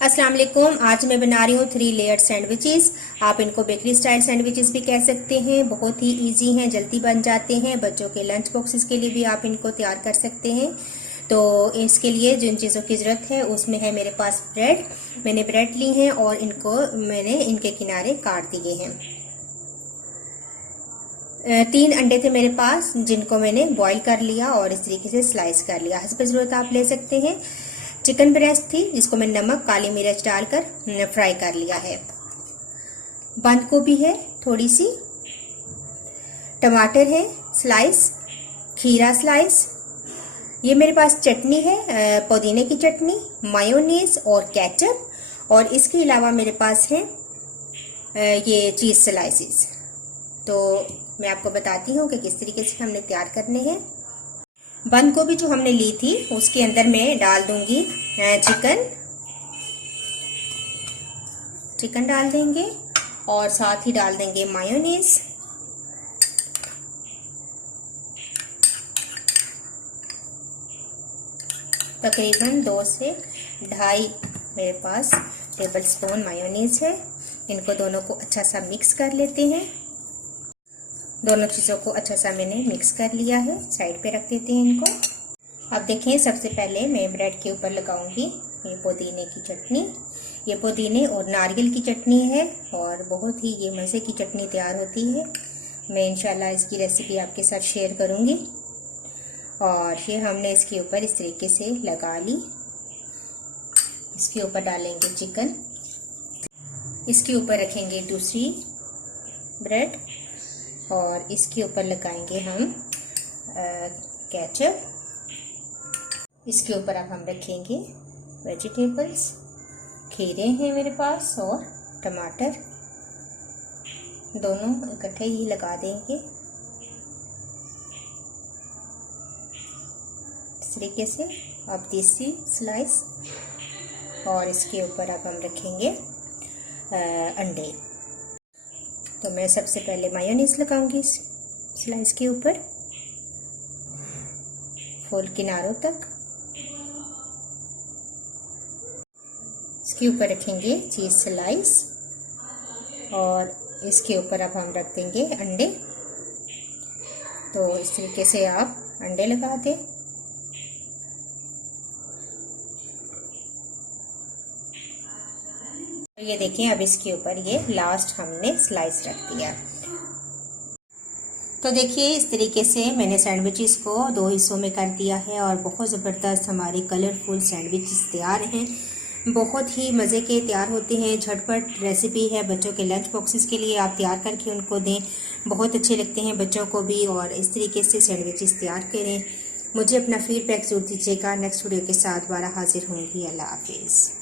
अस्सलाम वालेकुम। आज मैं बना रही हूँ 3 लेयर सैंडविचेस। आप इनको बेकरी स्टाइल सैंडविचेस भी कह सकते हैं। बहुत ही इजी हैं, जल्दी बन जाते हैं। बच्चों के लंच बॉक्सेस के लिए भी आप इनको तैयार कर सकते हैं। तो इसके लिए जिन चीज़ों की ज़रूरत है उसमें है मेरे पास ब्रेड। मैंने ब्रेड ली हैं और इनको मैंने इनके किनारे काट दिए हैं। 3 अंडे थे मेरे पास, जिनको मैंने बॉईल कर लिया और इस तरीके से स्लाइस कर लिया। हस्ब ज़रूरत आप ले सकते हैं। चिकन ब्रेस्ट थी, जिसको मैंने नमक काली मिर्च डालकर फ्राई कर लिया है। बंद गोभी है थोड़ी सी, टमाटर है स्लाइस, खीरा स्लाइस। ये मेरे पास चटनी है, पुदीने की चटनी, मायोनीज और केचप। और इसके अलावा मेरे पास है ये चीज़ स्लाइसेस। तो मैं आपको बताती हूँ कि किस तरीके से हमने तैयार करने हैं। बंद गोभी जो हमने ली थी उसके अंदर मैं डाल दूंगी चिकन डाल देंगे और साथ ही डाल देंगे मायोनीज। तकरीबन 2 से 2.5 मेरे पास टेबल स्पून मायोनीज है। इनको दोनों को अच्छा सा मिक्स कर लेते हैं। दोनों चीज़ों को अच्छा सा मैंने मिक्स कर लिया है, साइड पे रख देते हैं इनको। अब देखें, सबसे पहले मैं ब्रेड के ऊपर लगाऊंगी ये पुदीने की चटनी। ये पुदीने और नारियल की चटनी है और बहुत ही ये मज़े की चटनी तैयार होती है। मैं इंशाल्लाह इसकी रेसिपी आपके साथ शेयर करूंगी। और ये हमने इसके ऊपर इस तरीके से लगा ली। इसके ऊपर डालेंगे चिकन, इसके ऊपर रखेंगे दूसरी ब्रेड और इसके ऊपर लगाएंगे हम केचप। इसके ऊपर अब हम रखेंगे वेजिटेबल्स, खीरे हैं मेरे पास और टमाटर, दोनों इकट्ठे ही लगा देंगे इस तरीके से। अब तीसरी स्लाइस और इसके ऊपर अब हम रखेंगे अंडे। तो मैं सबसे पहले मायोनीज लगाऊंगी इस स्लाइस के ऊपर फुल किनारों तक। इसके ऊपर रखेंगे चीज़ स्लाइस और इसके ऊपर अब हम रख देंगे अंडे। तो इस तरीके से आप अंडे लगा दें। ये देखें, अब इसके ऊपर ये लास्ट हमने स्लाइस रख दिया। तो देखिए, इस तरीके से मैंने सैंडविचेस को 2 हिस्सों में कर दिया है और बहुत ज़बरदस्त हमारे कलरफुल सैंडविचेस तैयार हैं। बहुत ही मज़े के तैयार होते हैं। झटपट रेसिपी है, बच्चों के लंच बॉक्सेस के लिए आप तैयार करके उनको दें, बहुत अच्छे लगते हैं बच्चों को भी। और इस तरीके से सैंडविचेस तैयार करें। मुझे अपना फीडबैक ज़रूर दीजिएगा। नेक्स्ट वीडियो के साथ दोबारा हाजिर होंगी। अल्लाह हाफिज़।